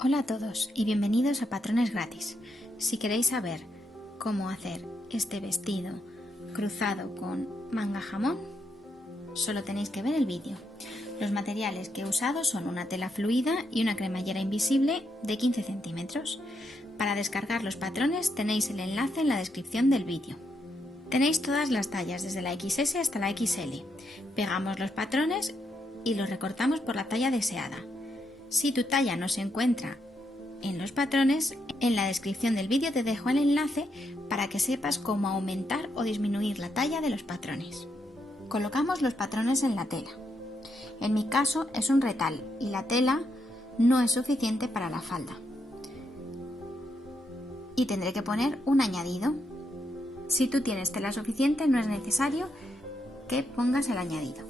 Hola a todos y bienvenidos a Patrones Gratis. Si queréis saber cómo hacer este vestido cruzado con manga jamón, solo tenéis que ver el vídeo. Los materiales que he usado son una tela fluida y una cremallera invisible de 15 centímetros. Para descargar los patrones tenéis el enlace en la descripción del vídeo. Tenéis todas las tallas desde la XS hasta la XL. Pegamos los patrones y los recortamos por la talla deseada. Si tu talla no se encuentra en los patrones, en la descripción del vídeo te dejo el enlace para que sepas cómo aumentar o disminuir la talla de los patrones. Colocamos los patrones en la tela. En mi caso es un retal y la tela no es suficiente para la falda. Y tendré que poner un añadido. Si tú tienes tela suficiente, no es necesario que pongas el añadido.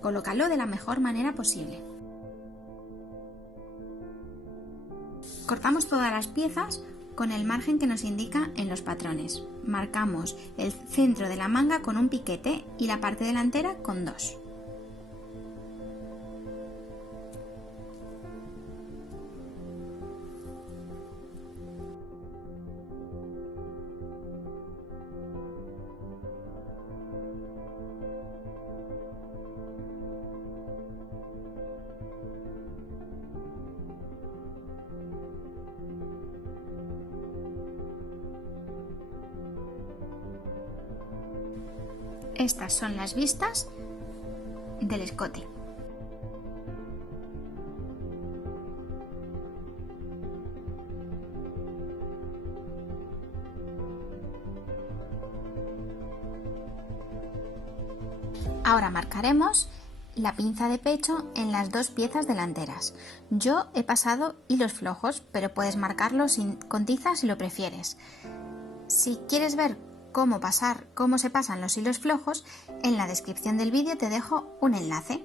Colócalo de la mejor manera posible. Cortamos todas las piezas con el margen que nos indica en los patrones. Marcamos el centro de la manga con un piquete y la parte delantera con 2. Estas son las vistas del escote. Ahora marcaremos la pinza de pecho en las dos piezas delanteras. Yo he pasado hilos flojos, pero puedes marcarlo con tiza si lo prefieres. Si quieres ver cómo se pasan los hilos flojos, en la descripción del vídeo te dejo un enlace.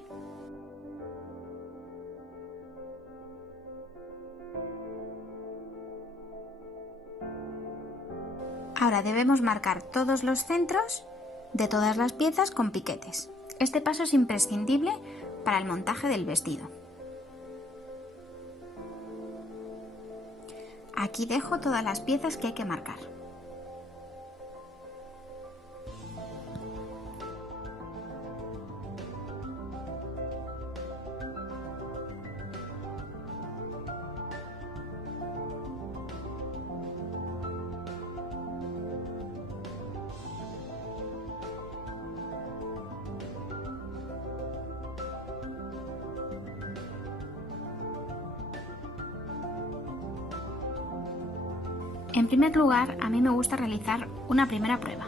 Ahora debemos marcar todos los centros de todas las piezas con piquetes. Este paso es imprescindible para el montaje del vestido. Aquí dejo todas las piezas que hay que marcar. En primer lugar, a mí me gusta realizar una primera prueba.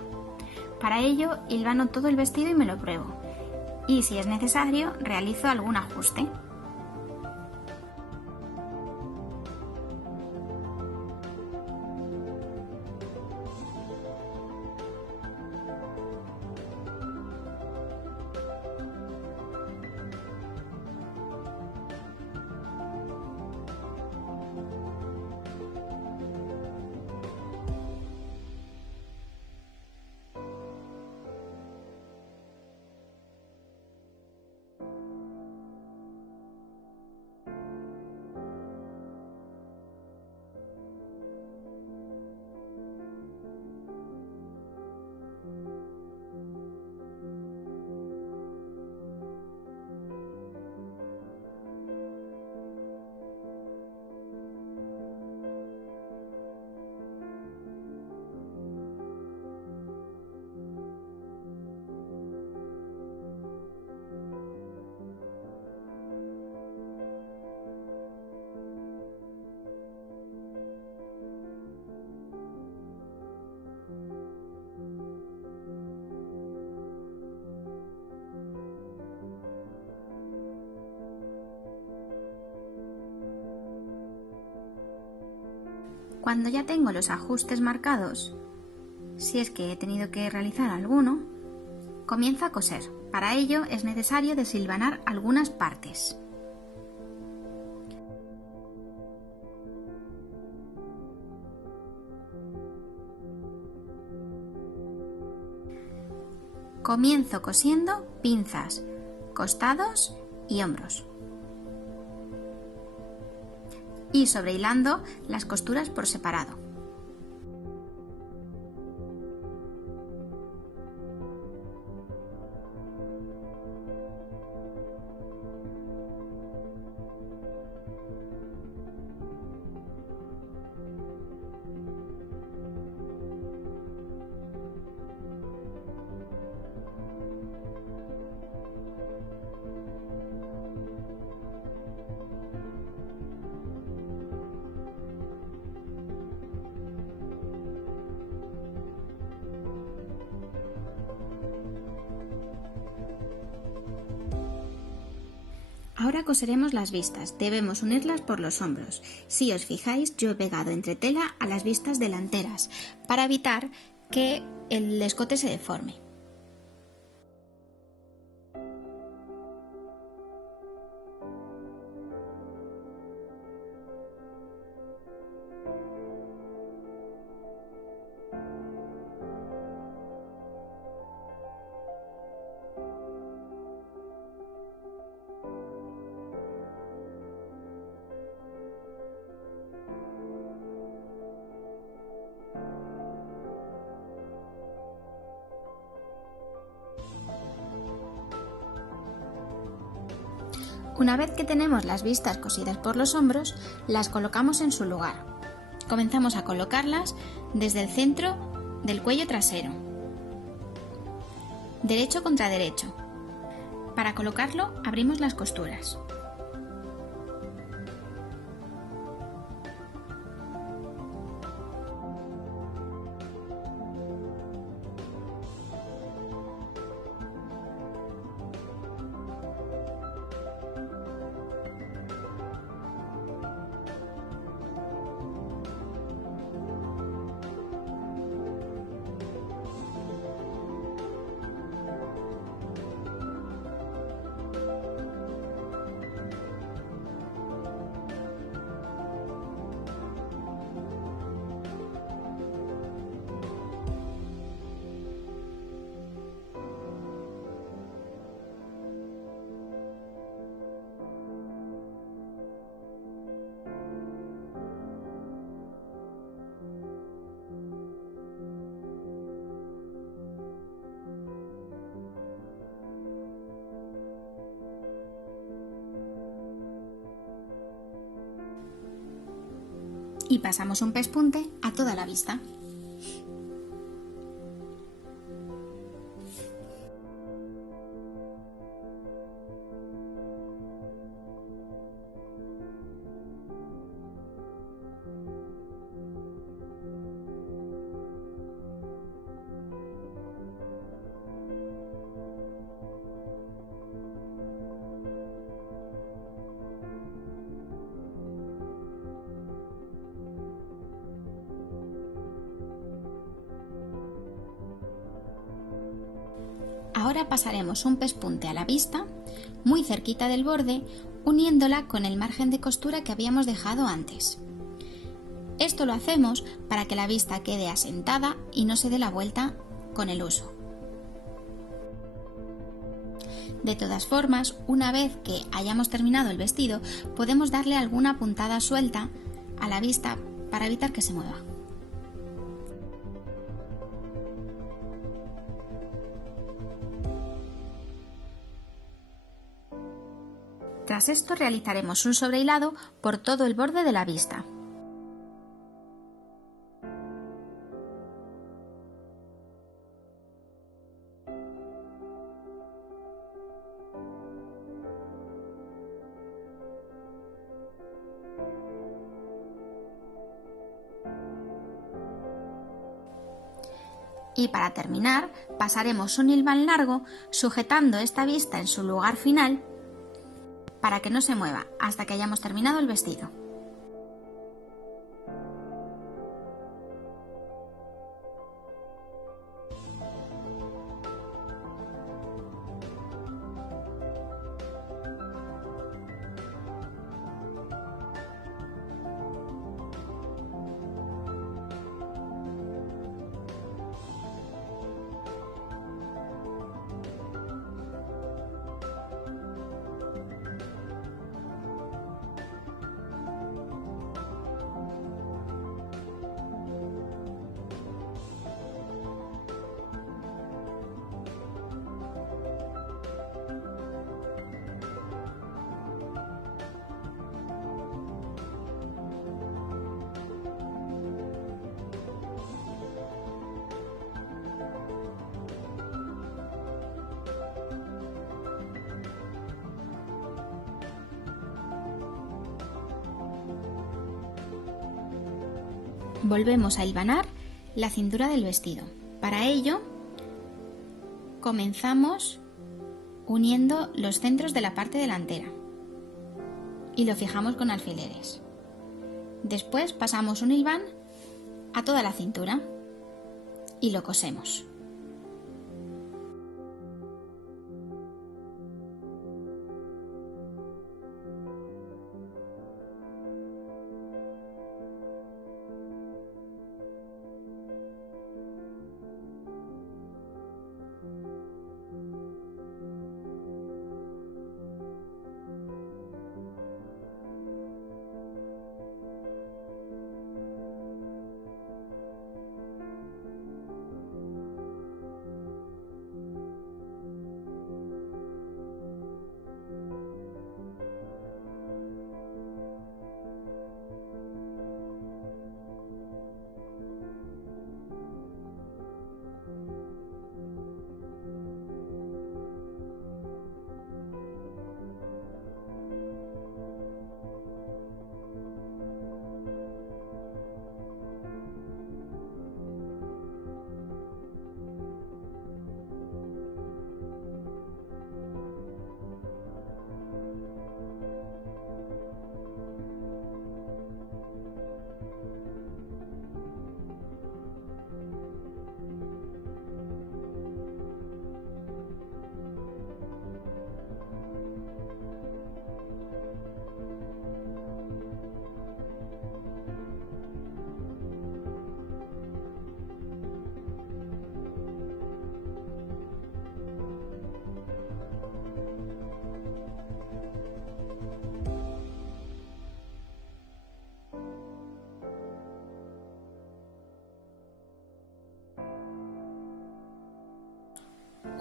Para ello, hilvano todo el vestido y me lo pruebo. Y si es necesario, realizo algún ajuste. Cuando ya tengo los ajustes marcados, si es que he tenido que realizar alguno, comienzo a coser. Para ello es necesario deshilvanar algunas partes. Comienzo cosiendo pinzas, costados y hombros. y sobrehilando las costuras por separado. Ahora coseremos las vistas, debemos unirlas por los hombros. Si os fijáis, yo he pegado entre tela a las vistas delanteras para evitar que el escote se deforme. Una vez que tenemos las vistas cosidas por los hombros, las colocamos en su lugar. Comenzamos a colocarlas desde el centro del cuello trasero, derecho contra derecho. Para colocarlo, abrimos las costuras. Y pasamos un pespunte a toda la vista. Ahora pasaremos un pespunte a la vista, muy cerquita del borde, uniéndola con el margen de costura que habíamos dejado antes. Esto lo hacemos para que la vista quede asentada y no se dé la vuelta con el uso. De todas formas, una vez que hayamos terminado el vestido, podemos darle alguna puntada suelta a la vista para evitar que se mueva. Tras esto realizaremos un sobrehilado por todo el borde de la vista. Y para terminar, pasaremos un hilván largo sujetando esta vista en su lugar final para que no se mueva hasta que hayamos terminado el vestido. volvemos a hilvanar la cintura del vestido. Para ello, comenzamos uniendo los centros de la parte delantera y lo fijamos con alfileres. Después pasamos un hilván a toda la cintura y lo cosemos.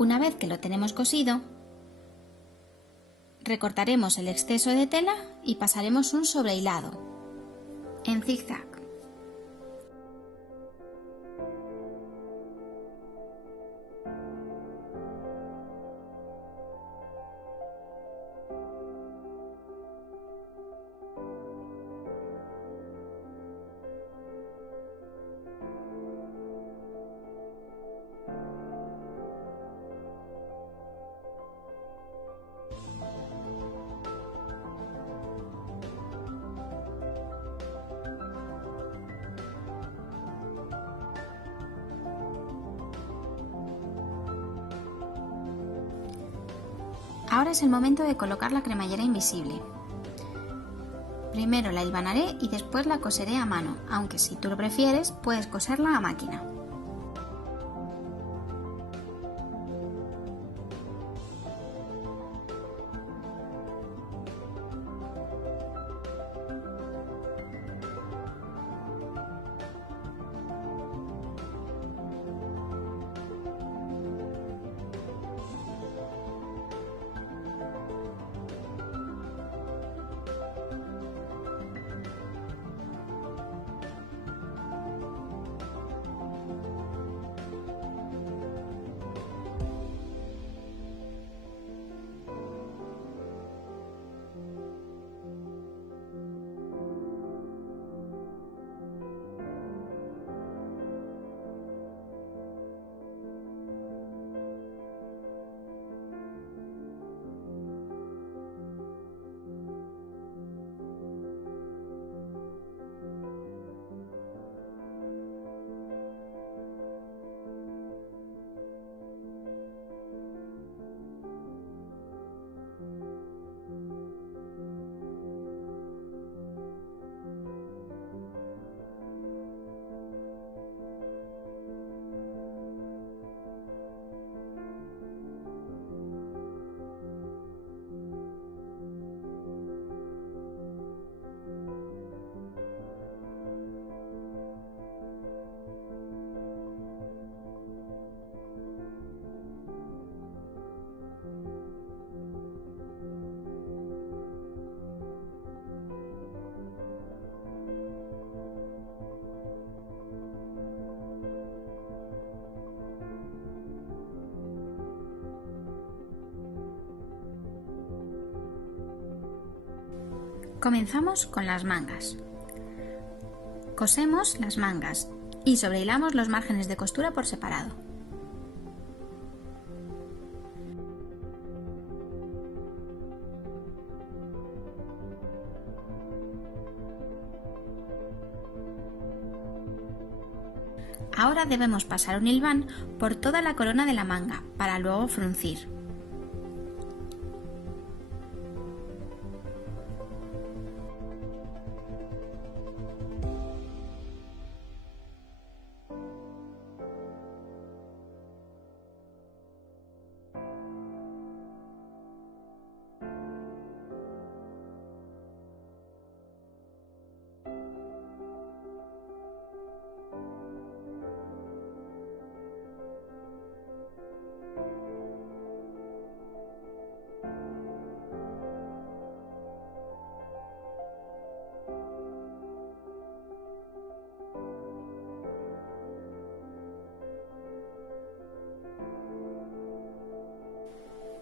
Una vez que lo tenemos cosido, recortaremos el exceso de tela y pasaremos un sobrehilado en zigzag. Ahora es el momento de colocar la cremallera invisible. Primero la hilvanaré y después la coseré a mano, aunque si tú lo prefieres puedes coserla a máquina. Comenzamos con las mangas. Cosemos las mangas y sobrehilamos los márgenes de costura por separado. Ahora debemos pasar un hilván por toda la corona de la manga para luego fruncir.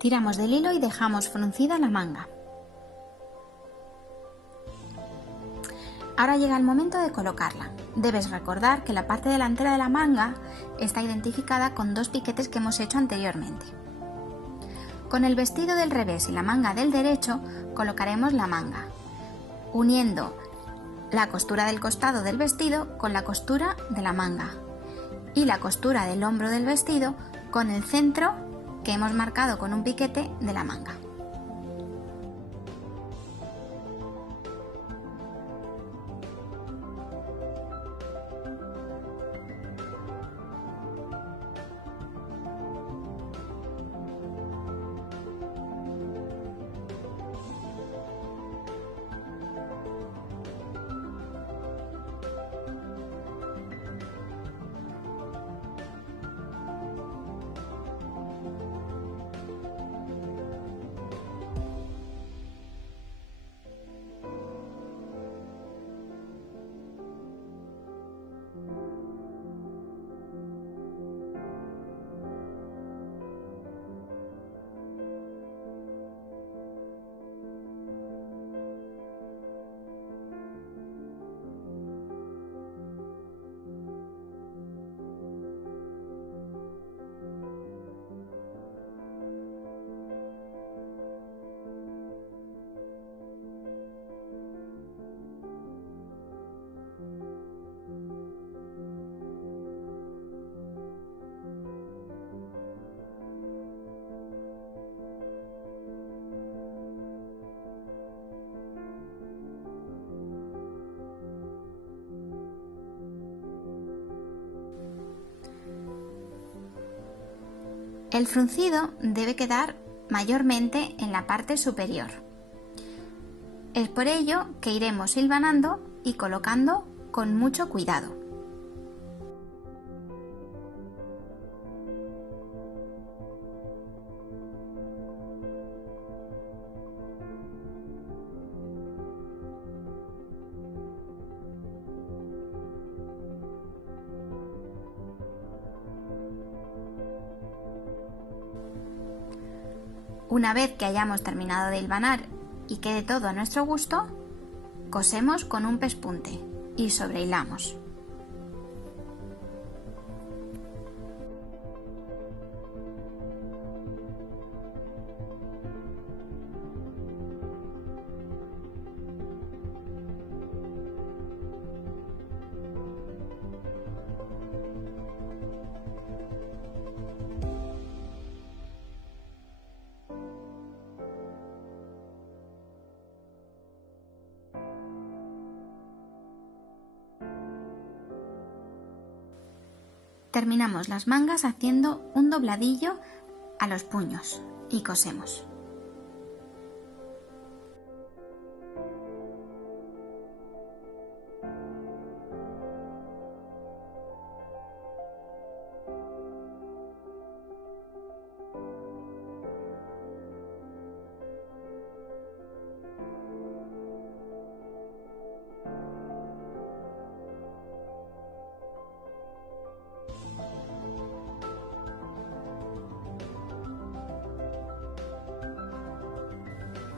Tiramos del hilo y dejamos fruncida la manga. Ahora llega el momento de colocarla. Debes recordar que la parte delantera de la manga está identificada con 2 piquetes que hemos hecho anteriormente. Con el vestido del revés y la manga del derecho colocaremos la manga, uniendo la costura del costado del vestido con la costura de la manga y la costura del hombro del vestido con el centro que hemos marcado con un piquete de la manga. El fruncido debe quedar mayormente en la parte superior. Es por ello que iremos hilvanando y colocando con mucho cuidado. Una vez que hayamos terminado de hilvanar y quede todo a nuestro gusto, cosemos con un pespunte y sobrehilamos. Terminamos las mangas haciendo un dobladillo a los puños y cosemos.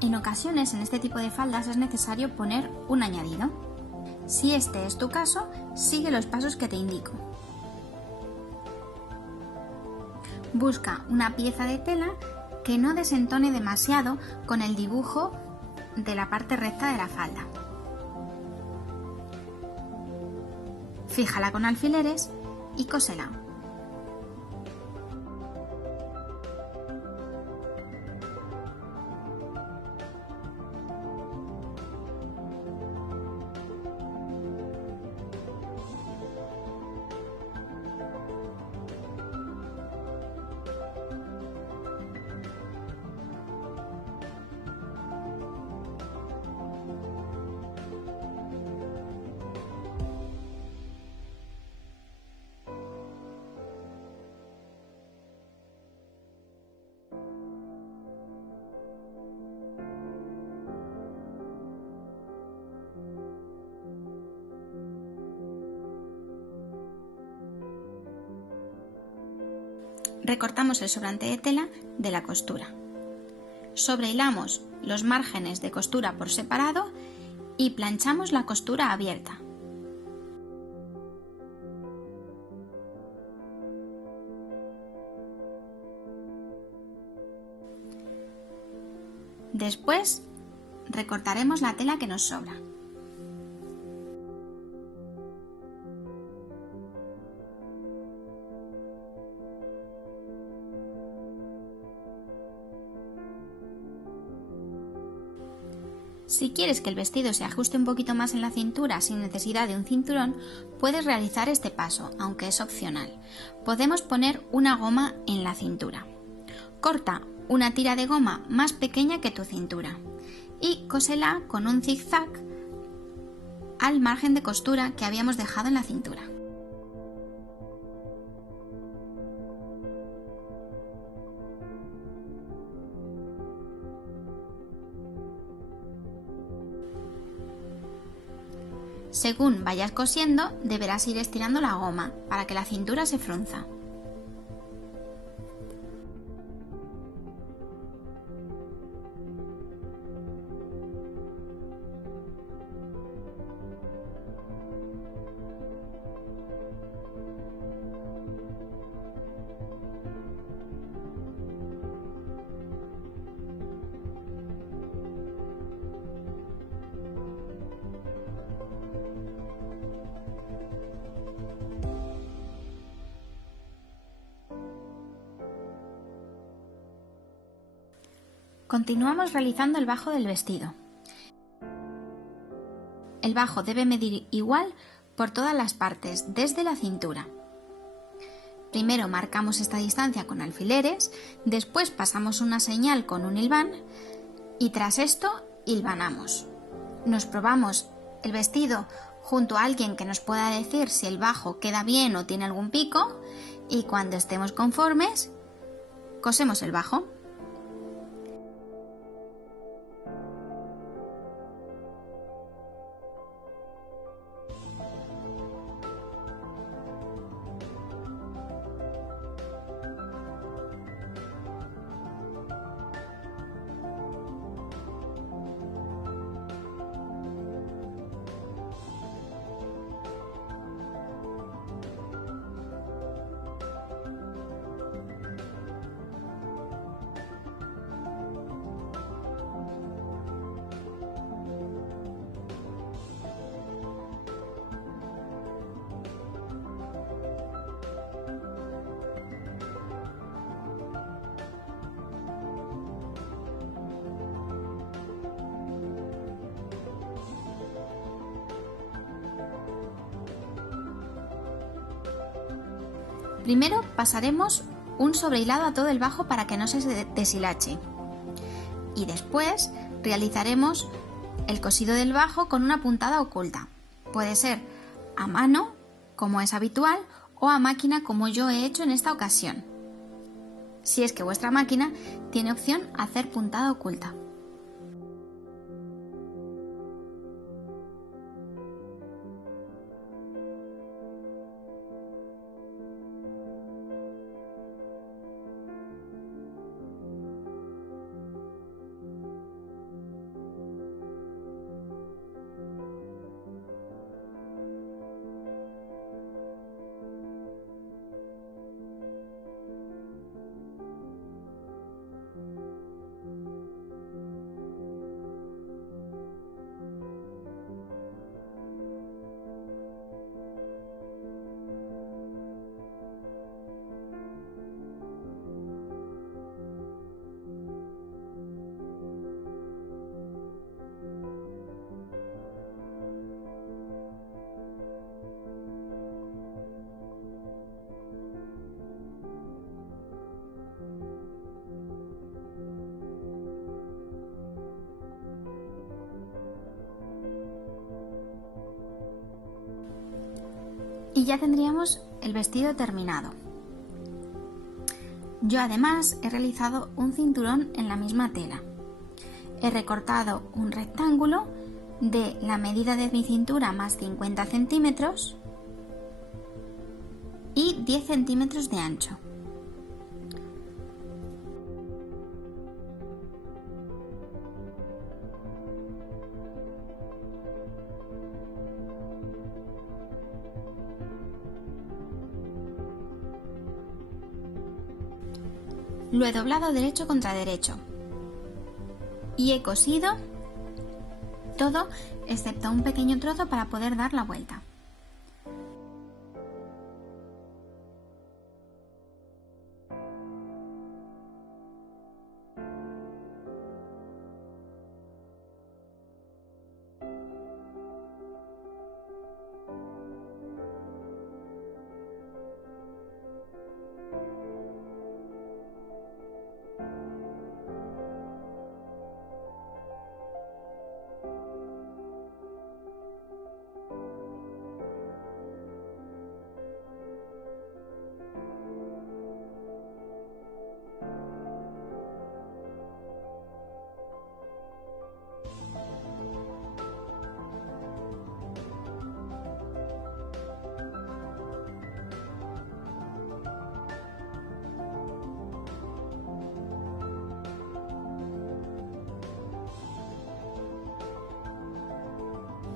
En ocasiones en este tipo de faldas es necesario poner un añadido. Si este es tu caso, sigue los pasos que te indico. Busca una pieza de tela que no desentone demasiado con el dibujo de la parte recta de la falda. Fíjala con alfileres y cósela. Recortamos el sobrante de tela de la costura. Sobrehilamos los márgenes de costura por separado y planchamos la costura abierta. Después recortaremos la tela que nos sobra. Si quieres que el vestido se ajuste un poquito más en la cintura sin necesidad de un cinturón, puedes realizar este paso, aunque es opcional. Podemos poner una goma en la cintura. Corta una tira de goma más pequeña que tu cintura y cósela con un zigzag al margen de costura que habíamos dejado en la cintura. Según vayas cosiendo, deberás ir estirando la goma para que la cintura se frunza. Continuamos realizando el bajo del vestido. El bajo debe medir igual por todas las partes, desde la cintura. Primero marcamos esta distancia con alfileres, después pasamos una señal con un hilván y tras esto hilvanamos. Nos probamos el vestido junto a alguien que nos pueda decir si el bajo queda bien o tiene algún pico y cuando estemos conformes, cosemos el bajo. Primero pasaremos un sobrehilado a todo el bajo para que no se deshilache y después realizaremos el cosido del bajo con una puntada oculta. Puede ser a mano, como es habitual, o a máquina, como yo he hecho en esta ocasión, si es que vuestra máquina tiene opción a hacer puntada oculta. Y ya tendríamos el vestido terminado. Yo además he realizado un cinturón en la misma tela. He recortado un rectángulo de la medida de mi cintura más 50 centímetros y 10 centímetros de ancho. Lo he doblado derecho contra derecho y he cosido todo excepto un pequeño trozo para poder dar la vuelta.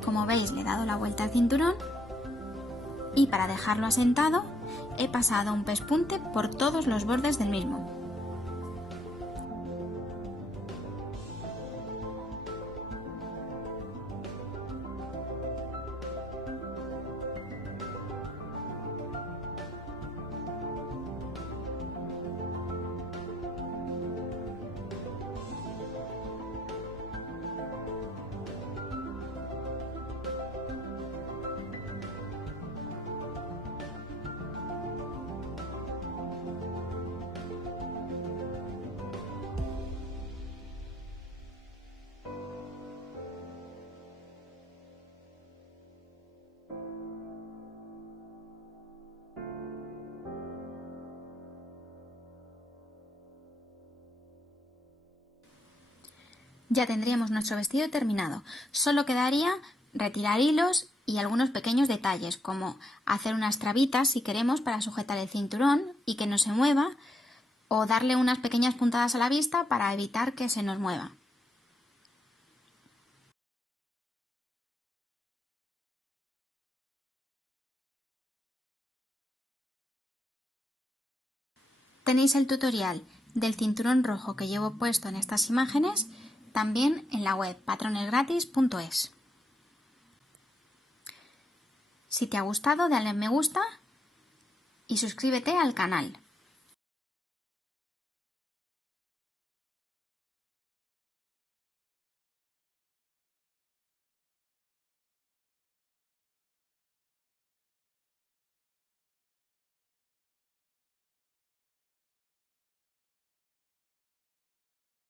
Como veis, le he dado la vuelta al cinturón y para dejarlo asentado he pasado un pespunte por todos los bordes del mismo. Ya tendríamos nuestro vestido terminado. Solo quedaría retirar hilos y algunos pequeños detalles, como hacer unas trabitas si queremos para sujetar el cinturón y que no se mueva, o darle unas pequeñas puntadas a la vista para evitar que se nos mueva. Tenéis el tutorial del cinturón rojo que llevo puesto en estas imágenes también en la web patronesgratis.es. Si te ha gustado, dale me gusta y suscríbete al canal.